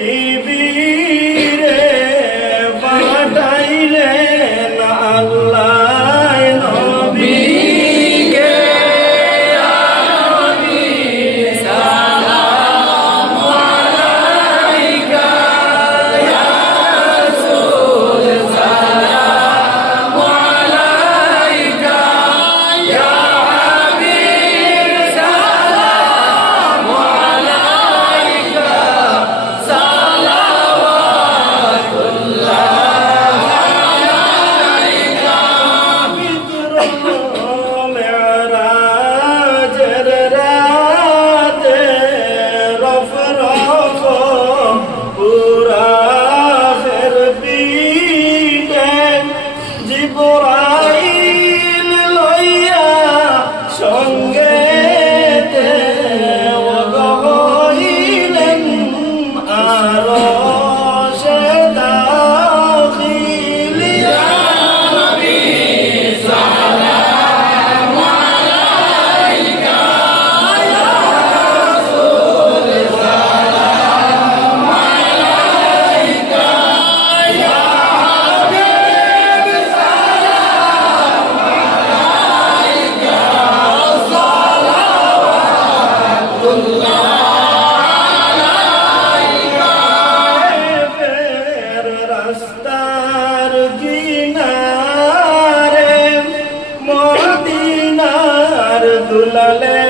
Baby. 你过来。কিনারে মদিনার দুলালে